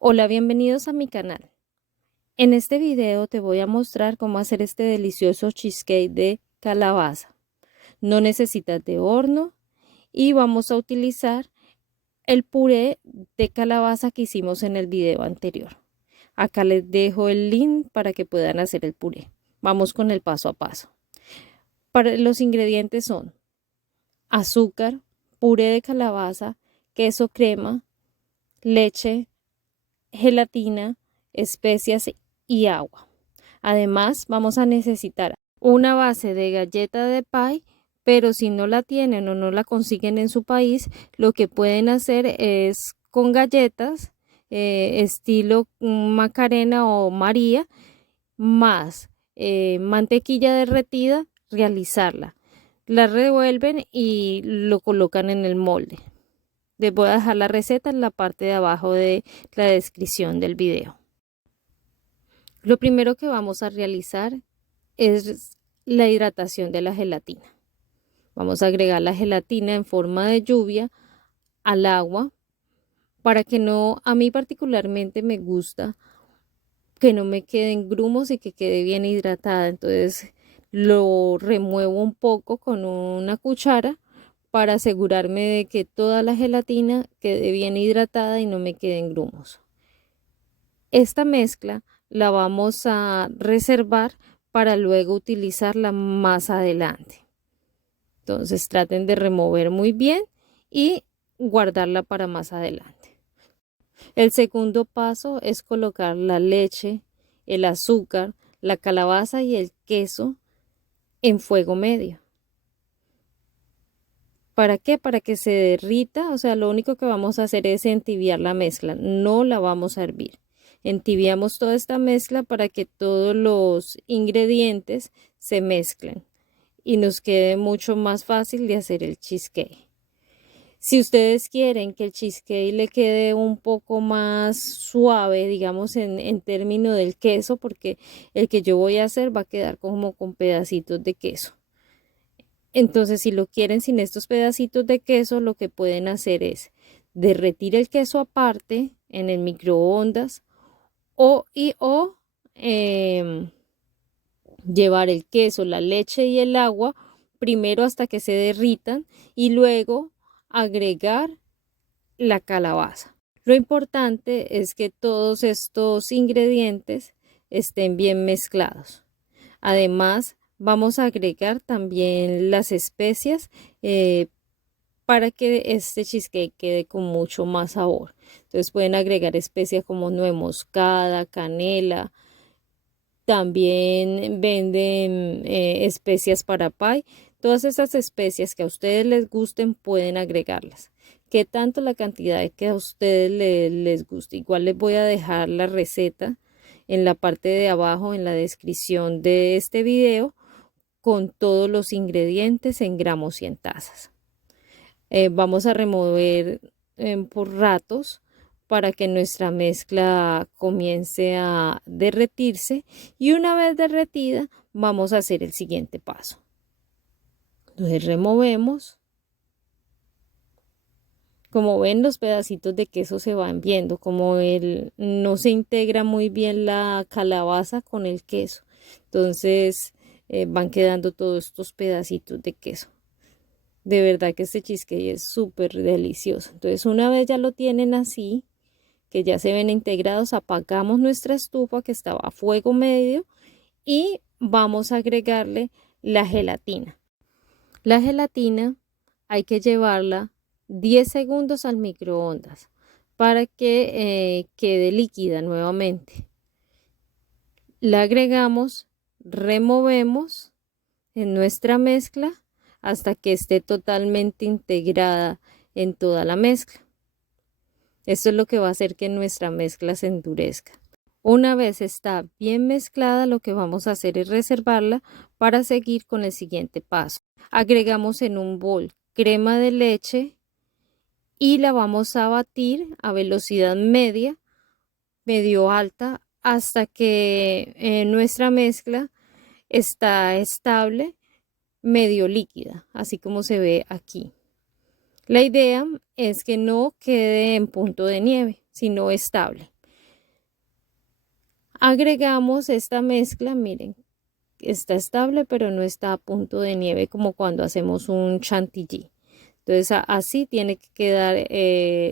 Hola, bienvenidos a mi canal. En este video te voy a mostrar cómo hacer este delicioso cheesecake de calabaza. No necesitas de horno y vamos a utilizar el puré de calabaza que hicimos en el video anterior. Acá les dejo el link para que puedan hacer el puré. Vamos con el paso a paso. Para los ingredientes son azúcar, puré de calabaza, queso crema, leche, gelatina, especias y agua. Además, vamos a necesitar una base de galleta de pie, pero si no la tienen o no la consiguen en su país, lo que pueden hacer es con galletas estilo Macarena o María, más mantequilla derretida, realizarla. La revuelven y lo colocan en el molde. Les voy a dejar la receta en la parte de abajo de la descripción del video. Lo primero que vamos a realizar es la hidratación de la gelatina. Vamos a agregar la gelatina en forma de lluvia al agua para que no, a mí particularmente me gusta que no me queden grumos y que quede bien hidratada. Entonces lo remuevo un poco con una cuchara para asegurarme de que toda la gelatina quede bien hidratada y no me queden grumos. Esta mezcla la vamos a reservar para luego utilizarla más adelante. Entonces traten de remover muy bien y guardarla para más adelante. El segundo paso es colocar la leche, el azúcar, la calabaza y el queso en fuego medio. ¿Para qué? Para que se derrita, o sea, lo único que vamos a hacer es entibiar la mezcla, no la vamos a hervir. Entibiamos toda esta mezcla para que todos los ingredientes se mezclen y nos quede mucho más fácil de hacer el cheesecake. Si ustedes quieren que el cheesecake le quede un poco más suave, digamos en términos del queso, porque el que yo voy a hacer va a quedar como con pedacitos de queso. Entonces, si lo quieren sin estos pedacitos de queso, lo que pueden hacer es derretir el queso aparte en el microondas o llevar el queso, la leche y el agua primero hasta que se derritan y luego agregar la calabaza. Lo importante es que todos estos ingredientes estén bien mezclados. Además, vamos a agregar también las especias para que este cheesecake quede con mucho más sabor. Entonces pueden agregar especias como nuez moscada, canela. También venden especias para pie. Todas esas especias que a ustedes les gusten pueden agregarlas. ¿Qué tanto la cantidad de que a ustedes les guste? Igual les voy a dejar la receta en la parte de abajo en la descripción de este video con todos los ingredientes en gramos y en tazas. Vamos a remover por ratos para que nuestra mezcla comience a derretirse y una vez derretida vamos a hacer el siguiente paso. Entonces removemos. Como ven, los pedacitos de queso se van viendo, como no se integra muy bien la calabaza con el queso. Entonces van quedando todos estos pedacitos de queso. De verdad que este cheesecake es súper delicioso. Entonces una vez ya lo tienen así, que ya se ven integrados, apagamos nuestra estufa que estaba a fuego medio y vamos a agregarle la gelatina. La gelatina hay que llevarla 10 segundos al microondas para que quede líquida nuevamente. La agregamos, removemos en nuestra mezcla hasta que esté totalmente integrada en toda la mezcla. Esto es lo que va a hacer que nuestra mezcla se endurezca. Una vez está bien mezclada, lo que vamos a hacer es reservarla para seguir con el siguiente paso. Agregamos en un bol crema de leche y la vamos a batir a velocidad media, medio alta, hasta que nuestra mezcla está estable, medio líquida, así como se ve aquí. La idea es que no quede en punto de nieve, sino estable. Agregamos esta mezcla, miren, está estable pero no está a punto de nieve como cuando hacemos un chantilly. Entonces así tiene que quedar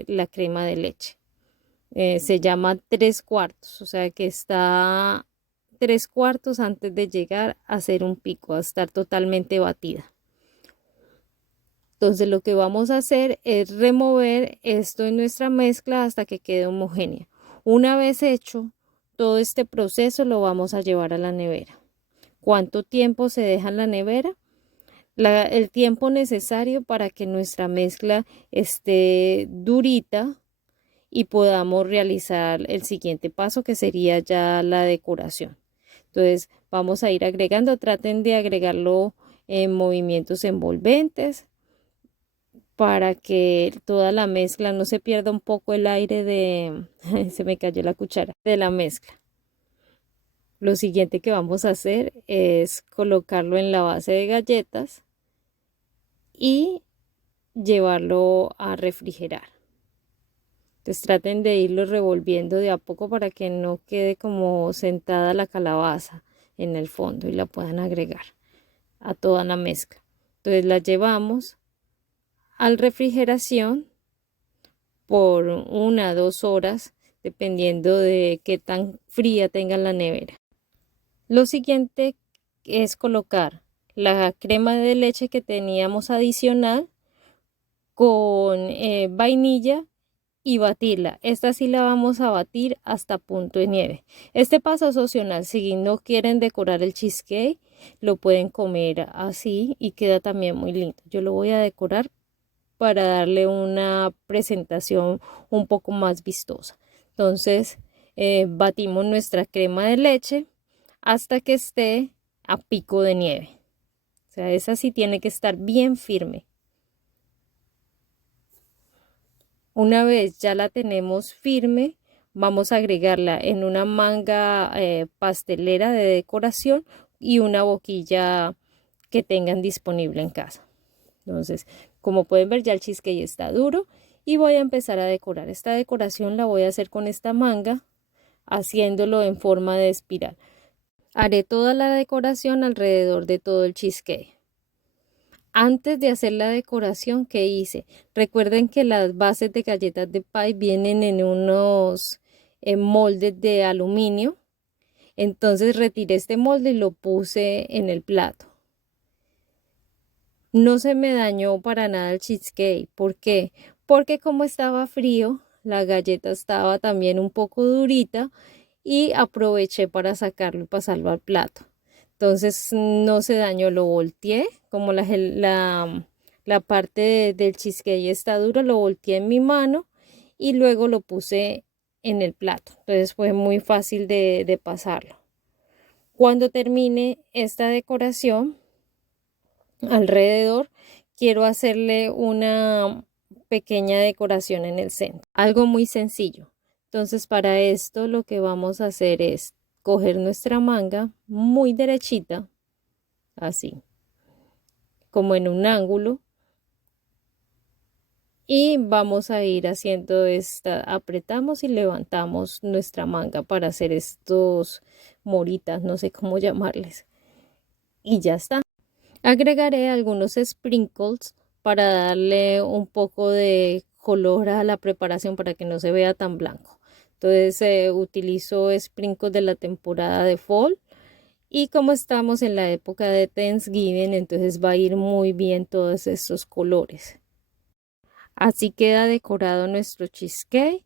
la crema de leche. Se llama 3/4, o sea que está 3/4 antes de llegar a hacer un pico, a estar totalmente batida. Entonces lo que vamos a hacer es remover esto en nuestra mezcla hasta que quede homogénea. Una vez hecho todo este proceso lo vamos a llevar a la nevera. ¿Cuánto tiempo se deja en la nevera? El tiempo necesario para que nuestra mezcla esté durita y podamos realizar el siguiente paso, que sería ya la decoración. Entonces vamos a ir agregando, traten de agregarlo en movimientos envolventes para que toda la mezcla no se pierda un poco el aire de, se me cayó la cuchara, de la mezcla. Lo siguiente que vamos a hacer es colocarlo en la base de galletas y llevarlo a refrigerar. Entonces traten de irlo revolviendo de a poco para que no quede como sentada la calabaza en el fondo y la puedan agregar a toda la mezcla. Entonces la llevamos al refrigeración por 1 a 2 horas, dependiendo de qué tan fría tenga la nevera. Lo siguiente es colocar la crema de leche que teníamos adicional con vainilla y batirla. Esta sí la vamos a batir hasta punto de nieve. Este paso es opcional. Si no quieren decorar el cheesecake, lo pueden comer así y queda también muy lindo. Yo lo voy a decorar para darle una presentación un poco más vistosa. Entonces, batimos nuestra crema de leche hasta que esté a pico de nieve. O sea, esa sí tiene que estar bien firme. Una vez ya la tenemos firme, vamos a agregarla en una manga pastelera de decoración y una boquilla que tengan disponible en casa. Entonces, como pueden ver, ya el cheesecake está duro y voy a empezar a decorar. Esta decoración la voy a hacer con esta manga, haciéndolo en forma de espiral. Haré toda la decoración alrededor de todo el cheesecake. Antes de hacer la decoración, ¿qué hice? Recuerden que las bases de galletas de pie vienen en unos moldes de aluminio. Entonces retiré este molde y lo puse en el plato. No se me dañó para nada el cheesecake. ¿Por qué? Porque como estaba frío, la galleta estaba también un poco durita y aproveché para sacarlo y pasarlo al plato. Entonces no se dañó, lo volteé, como la parte del cheesecake está dura, lo volteé en mi mano y luego lo puse en el plato. Entonces fue muy fácil de pasarlo. Cuando termine esta decoración alrededor, quiero hacerle una pequeña decoración en el centro. Algo muy sencillo. Entonces para esto lo que vamos a hacer es coger nuestra manga muy derechita, así, como en un ángulo, y vamos a ir haciendo esta, apretamos y levantamos nuestra manga para hacer estos moritas, no sé cómo llamarles, y ya está. Agregaré algunos sprinkles para darle un poco de color a la preparación para que no se vea tan blanco. Entonces utilizo sprinkles de la temporada de fall y como estamos en la época de Thanksgiving, entonces va a ir muy bien todos estos colores. Así queda decorado nuestro cheesecake.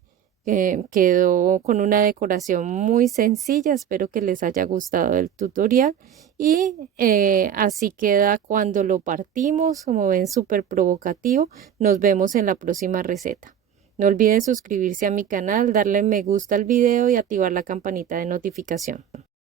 Quedó con una decoración muy sencilla. Espero que les haya gustado el tutorial. Y así queda cuando lo partimos. Como ven, súper provocativo. Nos vemos en la próxima receta. No olviden suscribirse a mi canal, darle me gusta al video y activar la campanita de notificación.